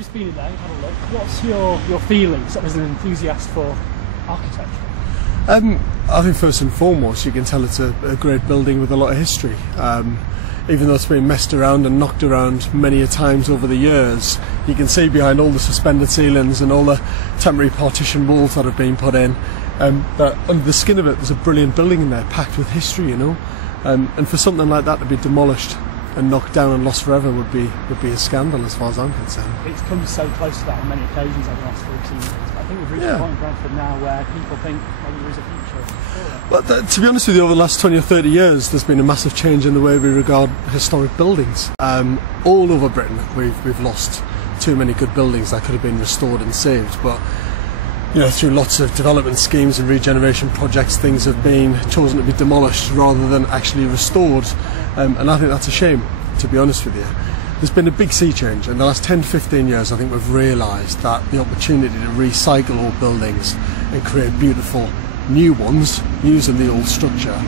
just been in there, had a look. What's your feelings as an enthusiast for architecture? I think first and foremost you can tell it's a great building with a lot of history. Even though it's been messed around and knocked around many a times over the years, you can see behind all the suspended ceilings and all the temporary partition walls that have been put in, that under the skin of it there's a brilliant building in there packed with history, you know. And for something like that to be demolished and knocked down and lost forever would be a scandal as far as I'm concerned. It's come so close to that on many occasions over the last 14 years. I think we've reached a point in Bradford now where people think maybe there is a future. Well, to be honest with you, over the last 20 or 30 years there's been a massive change in the way we regard historic buildings. All over Britain we've lost too many good buildings that could have been restored and saved, but you know, through lots of development schemes and regeneration projects, things have been chosen to be demolished rather than actually restored, and I think that's a shame, to be honest with you. There's been a big sea change in the last 10 to 15 years. I think we've realised that the opportunity to recycle old buildings and create beautiful new ones using the old structure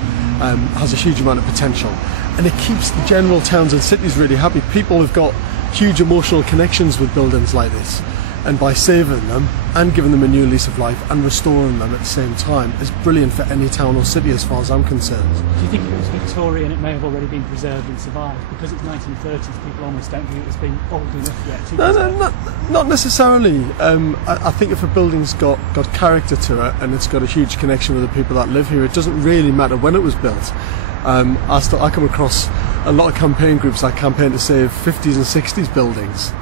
has a huge amount of potential, and it keeps the general towns and cities really happy. People have got huge emotional connections with buildings like this, and by saving them and giving them a new lease of life and restoring them at the same time is brilliant for any town or city as far as I'm concerned. Do you think if it was Victorian it may have already been preserved and survived? Because it's 1930s, people almost don't think it's been old enough yet to No, not necessarily. I think if a building's got character to it and it's got a huge connection with the people that live here, it doesn't really matter when it was built. I come across a lot of campaign groups that campaign to save 50s and 60s buildings.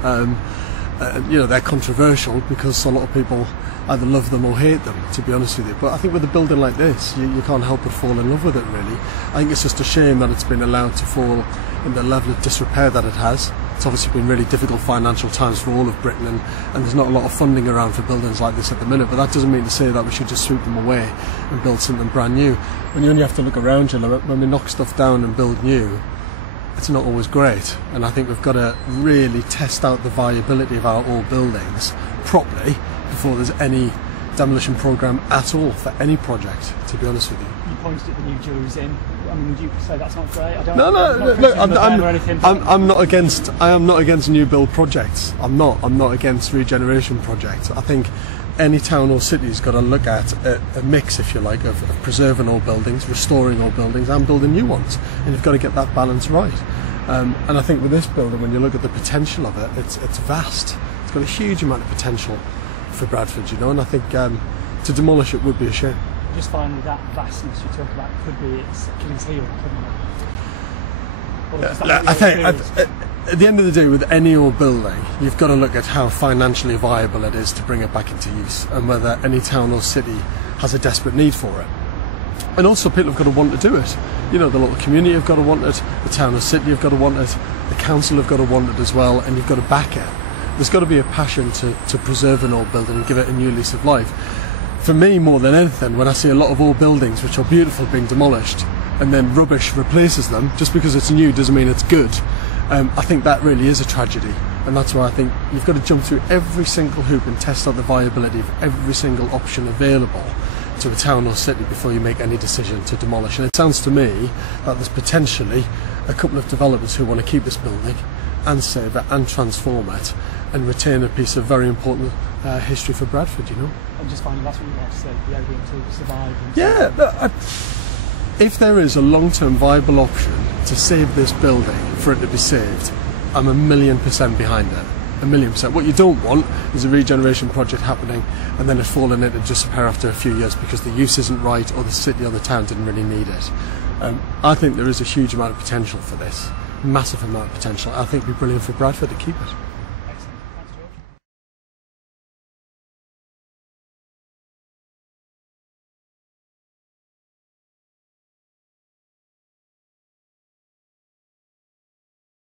You know, they're controversial because a lot of people either love them or hate them, to be honest with you. But I think with a building like this, you can't help but fall in love with it, really. I think it's just a shame that it's been allowed to fall in the level of disrepair that it has. It's obviously been really difficult financial times for all of Britain, and there's not a lot of funding around for buildings like this at the minute, but that doesn't mean to say that we should just sweep them away and build something brand new. When you only have to look around you, when we knock stuff down and build new, it's not always great, and I think we've got to really test out the viability of our old buildings properly before there's any demolition programme at all for any project, to be honest with you. You pointed at the new jewelleries in. I mean, would you say that's not great? I am not against new build projects. I'm not against regeneration projects. I think any town or city's got to look at a mix, if you like, of preserving old buildings, restoring old buildings and building new ones, and you've got to get that balance right. And I think with this building, when you look at the potential of it, it's vast. It's got a huge amount of potential for Bradford, you know, and I think to demolish it would be a shame. Just finally, that vastness you talk about could be its Achilles heel, couldn't it? I think at the end of the day, with any old building, you've got to look at how financially viable it is to bring it back into use, and whether any town or city has a desperate need for it. And also, people have got to want to do it. You know, the local community have got to want it, the town or city have got to want it, the council have got to want it as well, and you've got to back it. There's got to be a passion to preserve an old building and give it a new lease of life. For me, more than anything, when I see a lot of old buildings which are beautiful being demolished and then rubbish replaces them, just because it's new doesn't mean it's good. I think that really is a tragedy, and that's why I think you've got to jump through every single hoop and test out the viability of every single option available to a town or city before you make any decision to demolish. And it sounds to me that there's potentially a couple of developers who want to keep this building and save it and transform it and retain a piece of very important history for Bradford, you know. And just finally, that's what you'd like to say, the Odeon to survive. Yeah, if there is a long-term viable option to save this building, for it to be saved, I'm 1,000,000% behind it. 1,000,000%. What you don't want is a regeneration project happening and then it falling into disrepair after a few years because the use isn't right or the city or the town didn't really need it. I think there is a huge amount of potential for this, massive amount of potential. I think it'd be brilliant for Bradford to keep it.